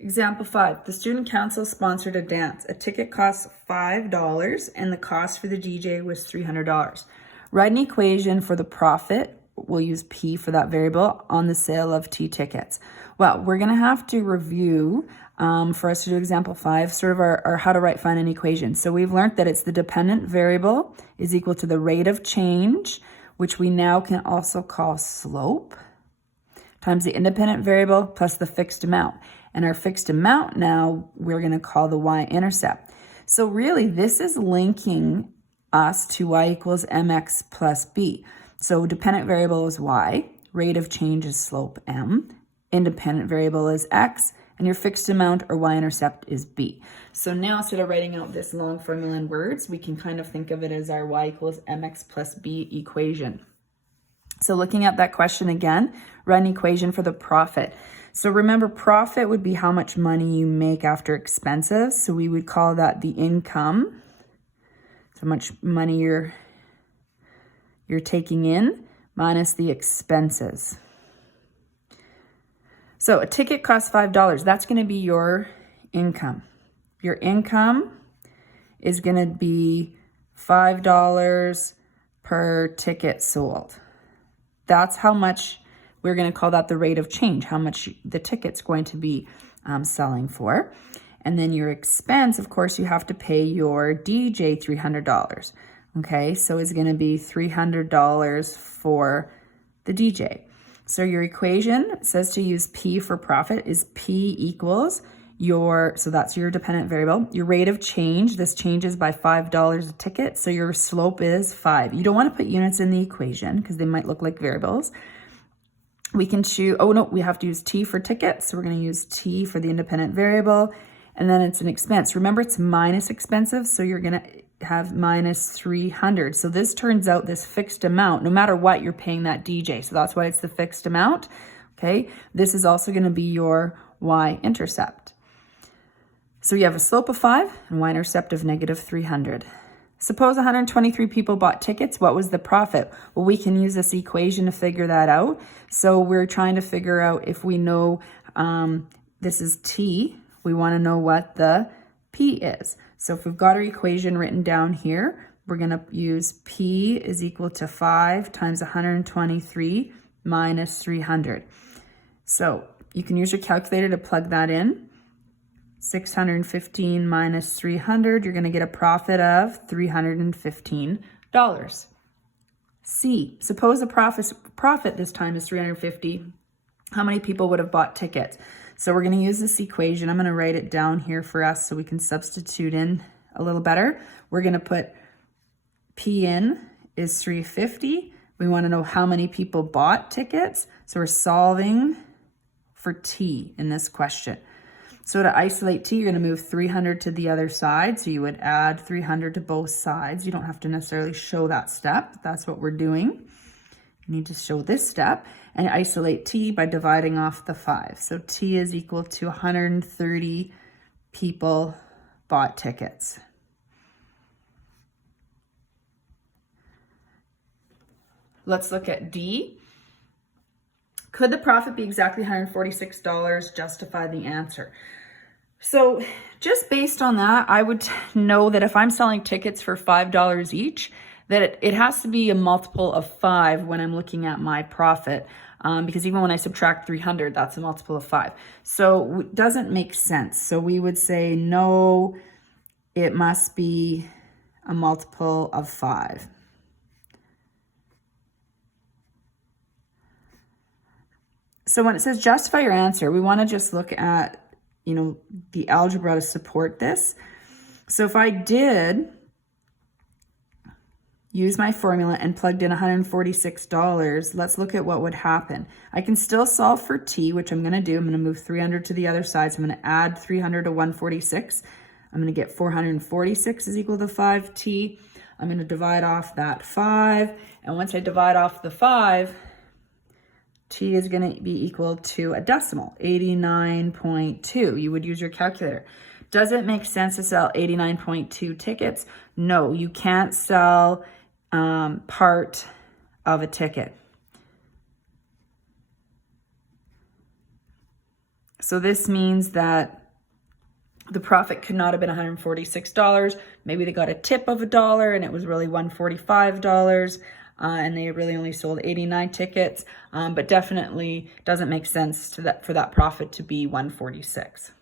Example 5, the student council sponsored a dance. A ticket costs $5 and the cost for the DJ was $300. Write an equation for the profit, we'll use P for that variable, on the sale of T tickets. Well, we're gonna have to review for us to do example 5, sort of our how to find an equation. So we've learned that it's the dependent variable is equal to the rate of change, which we now can also call slope, times the independent variable plus the fixed amount. And our fixed amount now we're going to call the y-intercept. So really this is linking us to y equals mx plus b. So dependent variable is y, rate of change is slope m, independent variable is x, and your fixed amount or y-intercept is b. So now instead of writing out this long formula in words, we can kind of think of it as our y equals mx plus b equation. So looking at that question again, write an equation for the profit. So remember, profit would be how much money you make after expenses. So we would call that the income. So how much money you're taking in minus the expenses. So a ticket costs $5. That's going to be your income. Your income is going to be $5 per ticket sold. That's how much we're going to call that the rate of change, how much the ticket's going to be selling for. And then your expense, of course, you have to pay your DJ $300. Okay, so it's going to be $300 for the DJ. So your equation says to use P for profit is P equals so that's your dependent variable, your rate of change. This changes by $5 a ticket. So your slope is 5. You don't want to put units in the equation because they might look like variables. We can choose, we have to use T for tickets. So we're going to use T for the independent variable. And then it's an expense. Remember, it's minus expensive. So you're going to have minus 300. So this turns out this fixed amount, no matter what, you're paying that DJ. So that's why it's the fixed amount. Okay. This is also going to be your y-intercept. So you have a slope of 5 and y-intercept of negative 300. Suppose 123 people bought tickets. What was the profit? Well, we can use this equation to figure that out. So we're trying to figure out if we know this is T, we want to know what the P is. So if we've got our equation written down here, we're going to use P is equal to 5 times 123 minus 300. So you can use your calculator to plug that in. 615 minus 300, you're going to get a profit of $315. C, suppose the profit this time is 350. How many people would have bought tickets? So we're going to use this equation. I'm going to write it down here for us so we can substitute in a little better. We're going to put P in is 350. We want to know how many people bought tickets. So we're solving for T in this question. So to isolate T, you're going to move 300 to the other side. So you would add 300 to both sides. You don't have to necessarily show that step. That's what we're doing. You need to show this step and isolate T by dividing off the 5. So T is equal to 130 people bought tickets. Let's look at D. Could the profit be exactly $146? Justify the answer. So just based on that, I would know that if I'm selling tickets for $5 each, that it has to be a multiple of 5 when I'm looking at my profit. Because even when I subtract 300, that's a multiple of 5. So it doesn't make sense. So we would say, no, it must be a multiple of 5. So when it says justify your answer, we want to just look at, the algebra to support this. So if I did use my formula and plugged in $146, let's look at what would happen. I can still solve for T, which I'm going to do. I'm going to move 300 to the other side. So I'm going to add 300 to 146. I'm going to get 446 is equal to 5T. I'm going to divide off that 5. And once I divide off the 5, T is going to be equal to a decimal, 89.2. You would use your calculator. Does it make sense to sell 89.2 tickets? No, you can't sell part of a ticket. So this means that the profit could not have been $146. Maybe they got a tip of $1 and it was really $145. And they really only sold 89 tickets, but definitely doesn't make sense for that profit to be $146.